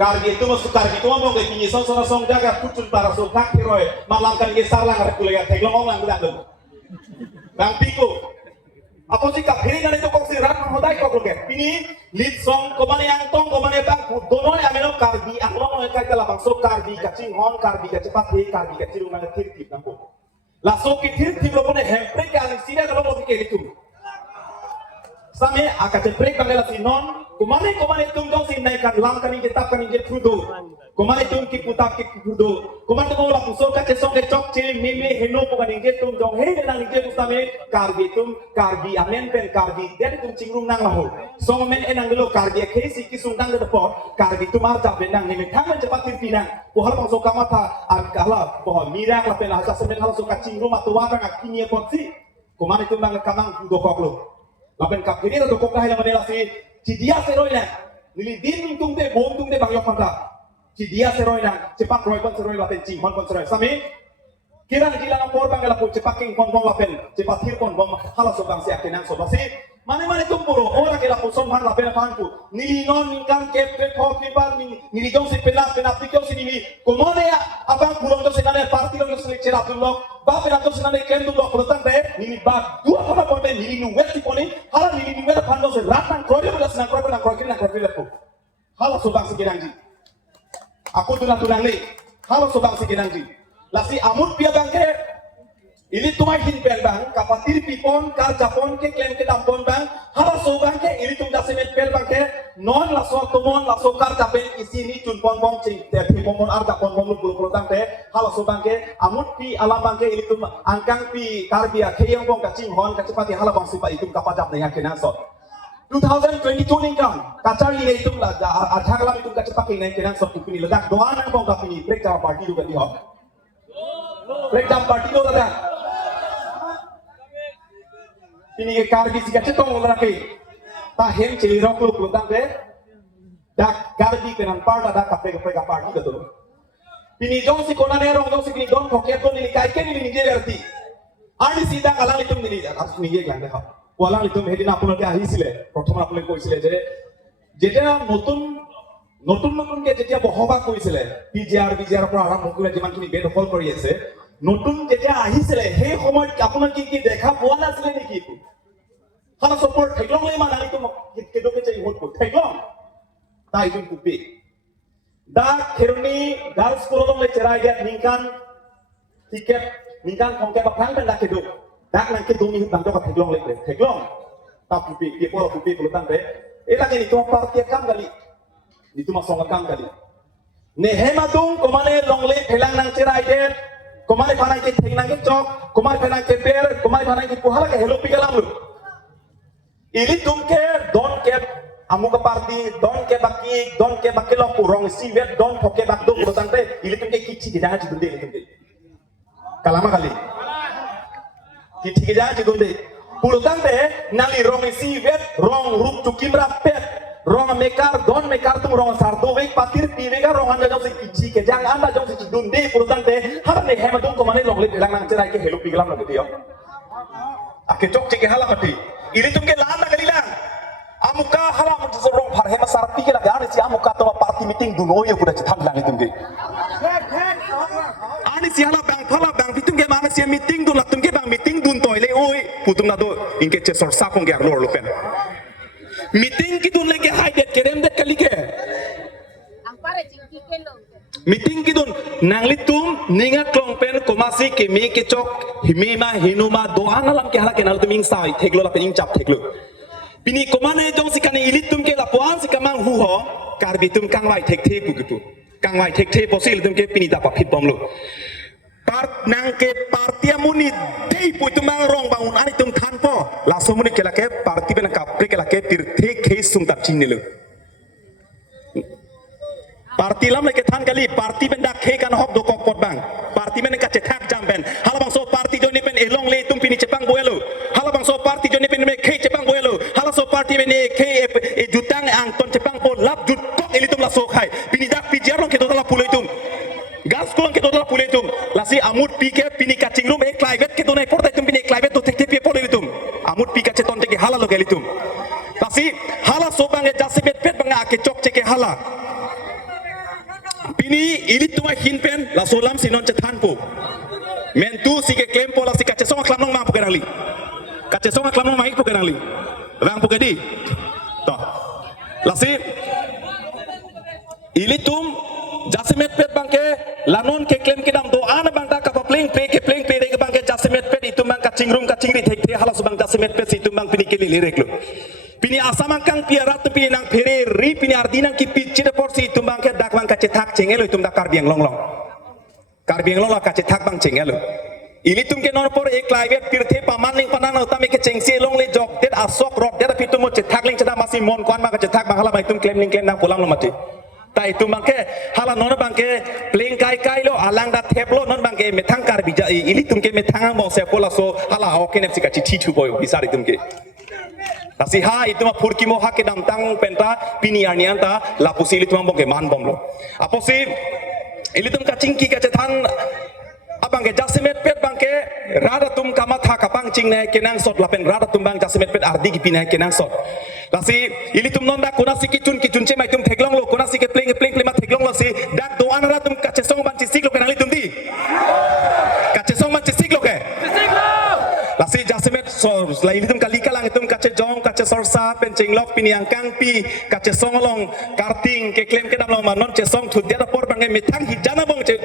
Kargi itu masuk kargi itu mau ke kini song jaga pucul para so kak heroy malam kan ke sarlang ada kuliah teglong orang bilang dong bang piko apa sih kak ini kan itu kok sirat menghodai kok loh ini lead song kemana yang tong kemana bang dono yang melo kargi aklong yang kaya lah bang so kargi kacing hon kargi kacepat he kargi kacil rumah tirtip nampu lah so tirtip lo punya hempre kan sini kalau lo pikir itu Same akan cepret bangla sinon, kumane tum dong sin naikkan lam kani kitab kani je prudo, kumane tum ki putak ki prudo, kumane tum la puso ka cesong ke cok ce meme heno po kani je tum dong he nang je kusame kargi amen pen kargi dari tum cingrum nang lahu, song men enang lo kargi ke si ki sung dang depo, kargi tum arja benang ni metang cepat tirpinang, pohal bang so kamata ar kala pohal mirak la pen hasa semen hal so ka cingrum atau wara ngakini potsi, kumane tum nang kamang prudo koklo. Lapen kap kiri atau kok kahila manela si cidia seroina nili din tung de bom tung de bang yok panta cidia seroina cepak roy kon seroina lapen cing kon seroina sami kirang gila ngapor bang lapu cepak king kon lapen cepak hir kon bom hala so bang si akenan so basi mane tum puro ora ke lapu som han lapen panku nili non ningkang ke ho kibar nili jong si pena pikyo si nili komone ya abang pulong to senane parti lo se cerap dulu ba pena to senane ken dulu protan de nili ba dua koma pote nili nu weti poni hala nili nu weta pando se ratang kroyo belas na kroyo lepo hala so bang si kenanji aku tunang le hala so bang si kenanji lasi amut pia bangke ini tumai hin pel bang kapatir pipon kar japon ke klem ke dampon bang hala so bang ke ini tum dasimet pel bang ke non la so tumon la so kar japen isi ni chun pon bong cing te pipon ar japon bong lu bulu tang te hala so bang ke amut pi alam bang ke ini tum angkang pi kar bia ke yang bong kacing hon kacepati hala bang sipa itu kapajap dengan kenan so 2022 ningkam kacau ini itu lah athagalam itu kacepati dengan kenan so kupini ledak doa nang bong kapini break jam party juga di hok break jam party lo ledak ini ke kargi sika cetong lagi tahem celirok lu pelutang deh dak kargi kenan parta dak kape party betul ini jong si kona nerong jong si kini dong koket to nili kai ke nili nije berarti ani sida kalang itu nili harus nije kan deh walang itu hedin apun ke ahisile prothom apun koisile je jeta নতুন কে যেতিয়া বহবা কইছিলে বিজিআর পৰা আৰম্ভ কৰি যিমান খিনি বেদ দখল কৰি আছে নতুন যেতিয়া আহিছিলে সেই সময়ত আপোনাৰ কি দেখা পোৱা নাছিলে নেকি হানা সাপোর্ট থাকলং লৈ মানালি তো কেদকে চাই ভোট কর থাকলং তাই জুন কুপি দা খেরনি গার্লস স্কুলং লৈ চেরাই গেট নিকান টিকেট নিকান খংকে বাখাং পেন দা কেদক দাক নাং কে দুনি বাং তো থাকলং লৈ থাকলং তা কুপি কে পর কুপি কুলতাং তে এটা কে নিতো পার্টি কাম গালি itu masong kang kali nehemadung komane longle phelang nang cerai de komane phanai ke thengnang ke chok komane phanai ke per komane phanai ke puhala ke helo pigalam lu ili tumke don ke amuka party don ke baki lo kurong siwet don thoke bakdo kurotante ili tumke kichi gida jidunde ili tumke kalama kali kichi gida jidunde kurotante nali rong siwet rong rup chukimra pet rong mekar don mekar tum rong sardo wek patir piwega rong anda jong se kichi ke jang anda jong se dunde purutan te hara ne hema tum komane longle pelang nang cerai ke helu pigelam lagi dia ake chok cike hala mati ini tum ke lana kalilang amuka hala mut rong phar hema sarpi ke laga si amuka to party meeting duno ye kuda chitham lang tum ke ani si hala bang phala bang pitung ke mana si meeting dun latum ke bang meeting dun toile oi putung na do inke che sorsa kong ge lor lupen meeting kitun lagi hide kerem de kali ke ampare cingki kelo meeting kitun nangli tum ninga klong pen komasi ke me ke chok himema hinuma doan alam ke hala ke nal tuming sai theglo la pening chap theglo pini komane jong sikane ilit tum ke la puan sikamang hu ho karbi tum kangwai thek the pu gitu kangwai thek the posil tum ke pini da pa phit bom lo part nang ke partia muni dei putumang rong bangun ani tum than po la somuni ke la ke parti ben kap ke la ke tir the ke sum tak ching nilu parti lam le ke than kali parti ben dak ke kan hop do kok pot bang parti ben ka che thak jam ben hala bang so parti joni ben elong le tum pini chepang boelo hala bang so parti joni ben me ke chepang boelo hala so parti ben ke e jutang ang ton chepang po lap jut kok eli tum la so khai pini dak pijar ke to la puloi tum gas kulang ke total pulai tum lasi amut pike pini kacing rum ek klaivet ke donai portai tum pini klaivet to tekte pie pole tum amut pika ceton teke hala lo geli tum lasi hala sobang e jasibet pet banga ke chok ceke hala Pini ilit tuma hinpen la solam sinon cetan po. Mentu si ke klaim pola si kace songa klamong mang pukenali. Kace songa klamong mang pukenali. Bang pukedi. To. Lasi ilit tum jasimet pet bangke lanon ke klaim ke dam do ana bangta ka pling pe ke bangke jasimet pet itu mang kacing ri thek the hala subang jasimet pet itu mang pini ke lirek lo. Pini asamang kang piarat pini nang pere ri pini ardinang ki pichire porsi tumbang ke dak bang kace thak cengelo tum dak karbiang long la kace thak bang cengelo ili tum ke non por ek laivet pirthe paman ling panan utame ke cengsi long le jok det asok rot det pitum che thak ling chada masi mon kwan ma kace thak bang hala bai tum claim nang pulang lo mati tai tum bang ke hala non bang ke pleng kai lo alang da thep lo non bang ke methang kar bija ili tum ke methang mo se pola so hala oke ne sika chi thu boy bisari tum ke Nasi ha itu mah purki moha ke damtang penta pini arnianta lapusi itu mah boge man bomlo. Apa sih? Ini tum kacingki kacetan abang ke jasimet pet bangke rada tum kamatha kapang cingne kenang sot lapen rada tum bang jasimet pet ardi ki pinai kenang sot. Nasi ini tum nonda kunasi kicun cemai tum teglong lo kunasi ke pling ma teglong lo si dak doan rada tum kacesong banci siglo kenali tum di. Kacesong banci siglo ke? Lasi jasimet so lain itu kali kalang itu kace jong kace sorsa pencing lok pini yang kang pi kace songlong karting ke klaim ke dalam manon ce song tu dia por bangai mitang hijana bong ce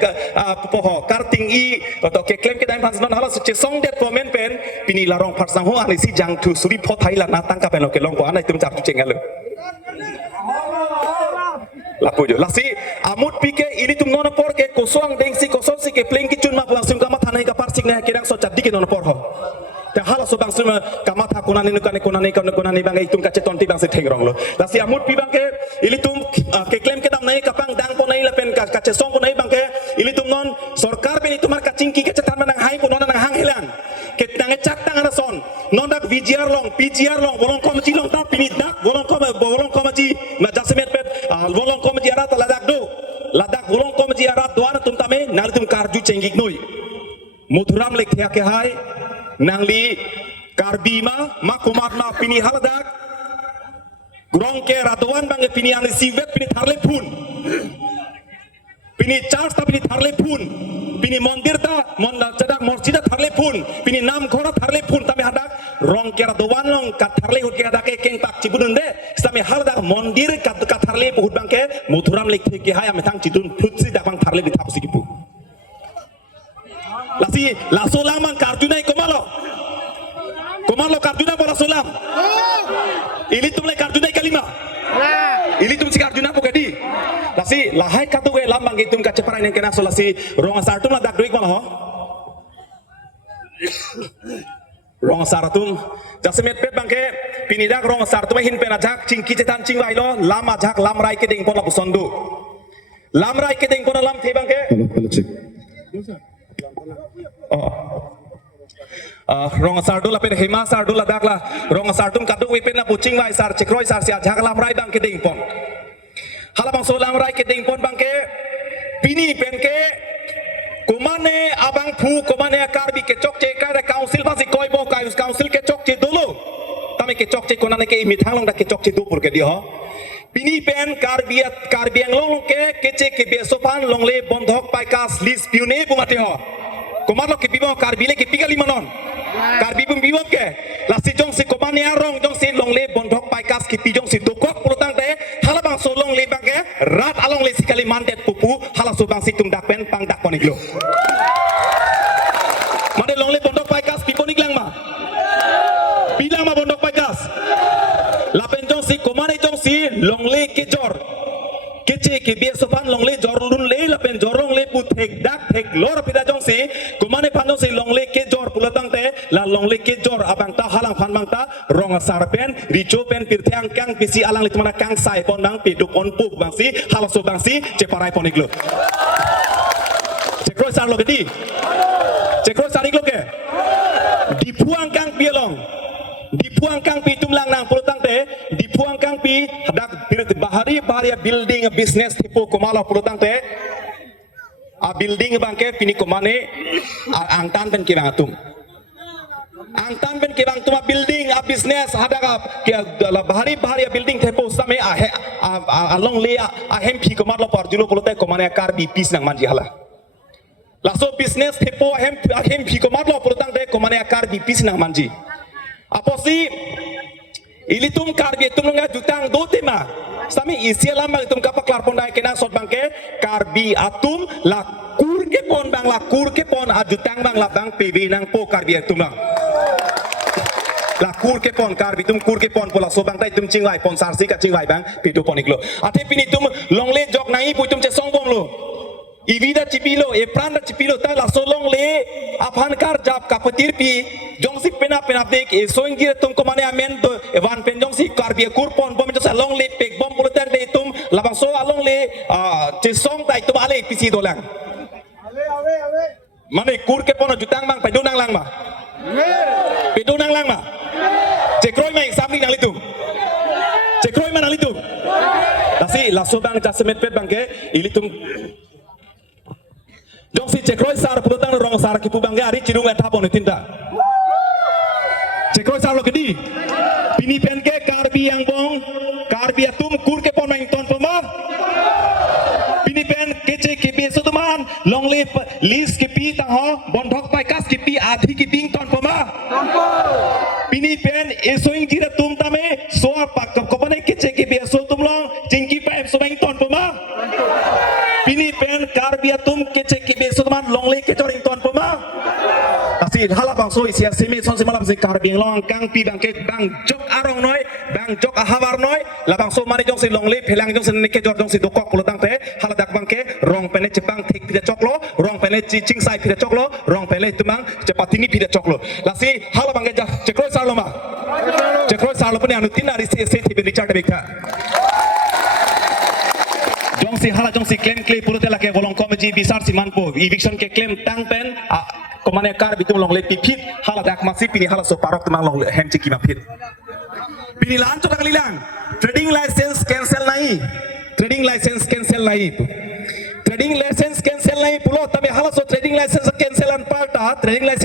poho karting i atau ke klaim ke dalam pas non halas ce song dia komen pen pini larong parsang ho ani si jang tu suri po thailand na tangka pen ke long ko anai tum chap tu cengalo lapu jo lasi amut pike ini tum non por ke kosong dengsi kosong si ke pling ki chun ma langsung kamat hanai ka parsik na kedang so chaddi ke non por ho te hala so bang suma kamatha konani bang itum kace tonti bang se thengrong lo lasi amut pi bang ke ilitum ke claim ke dam nai kapang dang ko nai la pen kace song ko nai bang ke ilitum non sarkar pen itumar kacing ki kace tan nang hai ko non nang hang helang ke tang chak tang ana son non dak pgr long bolong kom chi long ta pini dak bolong kom ji na jasmet pet bolong kom ji arat ladak bolong kom ji arat doan tum tame nal tum karju cengik noi mudhuram lek thya ke hai Nangli karbima makumat ma pini haladak grong ke radoan bang pini ang sivet pini tharle phun pini charge ta pini tharle phun pini mondir ta chadak masjid tharle phun pini nam khora tharle phun tame hadak rong ke radoan long ka tharle hut ke hadak keng pak chibunun de same haladak mondir ka tharle hut bang ke muthuram lekhe ke hai amethang chidun phutsi dak bang tharle dithapusi ki Lasi lasolam ang karjunai komalo karjuna bola solam ili tumle karjunai kalima ili tum si karjuna pukadi lasi lahai katu ge lambang itum kace parai neng kena solasi rong sartum la dak duik mana ho rong saratum jasmet pet bangke pinidak rong sartum hin pena jak cingki cetan cing wailo lama jak lamrai ke ding pon la busondu lamrai ke ding pon lam the bangke rong sardu la pen hema sardu la dakla rong sartum kaduk we pen la pucing wai sar cekroi sar sia jak lam rai bang ke ding pon hala bang so lam rai ke ding pon bang ke pini pen ke kumane abang phu kumane karbi ke chok che ka council ba si koi bo ka council ke chok che dulu tame ke chok che konane ke mithang long da ke chok che du pur ke di ho pini pen karbiang long ke keche ke besopan long le bondhok pai kas list piune bumate ho komar lo ke bibo karbile ke pigali manon karbi bum bibo ke lasi jong si komane arong jong si long le bondhok pai kas ki pijong si dokok pulutang te hala bang so long le bang ke rat along le sikali mandet pupu hala so bang si tum dak pen pang dak ponik lo made long le bondhok pai kas piponik lang ma bilang ma bondhok pai kas lapen jong si komane jong si long le ke jor kece ke besopan long le jor lun le lapen jorong le pu thek dak thek lor pida jong si kumane panjong si long le ke jor pulatang te la long le ke jor abang ta halang phan bang ta rong sar pen richo pen pirthang kang pisi alang le tumana kang sai pon bang piduk on puk bang si halaso bang si ceparai ponik lo cekro sar lo gedi cekro sarik lo ke dipuang kang pielong dipuang kang pi tumlang nang pulutang te dipuang kang pi dak bahari building a business tipu komala pulutang te a building bangke pini komane angtan pen kirangatum angtan ben kebang tuma building a business ada ka bahari building tepo same along le a hempi ko matlo parjulo polote ko mane kar bi pis nang manji hala laso business tepo hempi ko matlo polotang de ko mane kar bi pis nang manji aposi ilitum kar bi tum nga jutang do tema sami isialam bang tum kapak lar pondai kena sot bangke kar bi atum la kur ke pon bang la kur ke pon ajutang bang la bang pv nang po kar bi tum lang la kur ke pon kar bi tum kur ke pon pola so bang tai tum chingwai pon sarsi ka chingwai bang pitu pon iklo ate pini tum longle jok nai pu tum che song bom lo ivida cipilo e pranda cipilo ta la so longle aphan kar jap ka patir pi jong si pena dek e so ingir tum ko mane amen to e van pen jong si kar bi kur pon bom sa longle pek bom polo ter de tum la bang so alongle che song tai tum ale pisi dolang mane kur ke pon jutang bang pedo nang lang ma pedo nang lang ma cekroi mai samli nang litu cekroi mana litu dasi laso bang jasmet pet bang ke ilitum jong si cekroi sar pulutang rong sar kipu bang ke ari cirung eta pon tinta cekroi sar lo kedi pini pen ke karbi yang bong karbi atum kur ke pon main ton pema pini pen kece kepi sotuman long lip lis kepi tang ho bondhok pai kas kepi adhi kepi ton pema pini pen esoing jira tum tame so pak ko bane kece kepi so tum long jingki pai so main ton pema pini pen karbi atum kece kepi sotuman long le kecoring ton pema asi hala bang so isia semi son semalam se karbi long kang pi bang ke bang jok arong noi bang jok ahawar noi la bang so mari jong si long le phelang jong sen ke jor jong si dokok pulutang te hala dak bang ke rong pene cepang thik pida choklo rong pene ching sai pida choklo rong pene tumang cepatini pida choklo lasi hala bang ke cekroi sarlo ma cekroi sarlo pun anu tinari se tibe richard bekha jong si hala jong si claim pulute la ke golong komji bisar simanpo eviction ke claim tang pen komane kar bitum long le pipit hala dak masih pini hala so parok tumang long hem chiki mapit pini lan to taklilang trading license cancel nahi trading license cancel nahi pulo tabe hala so trading license cancel an parta trading license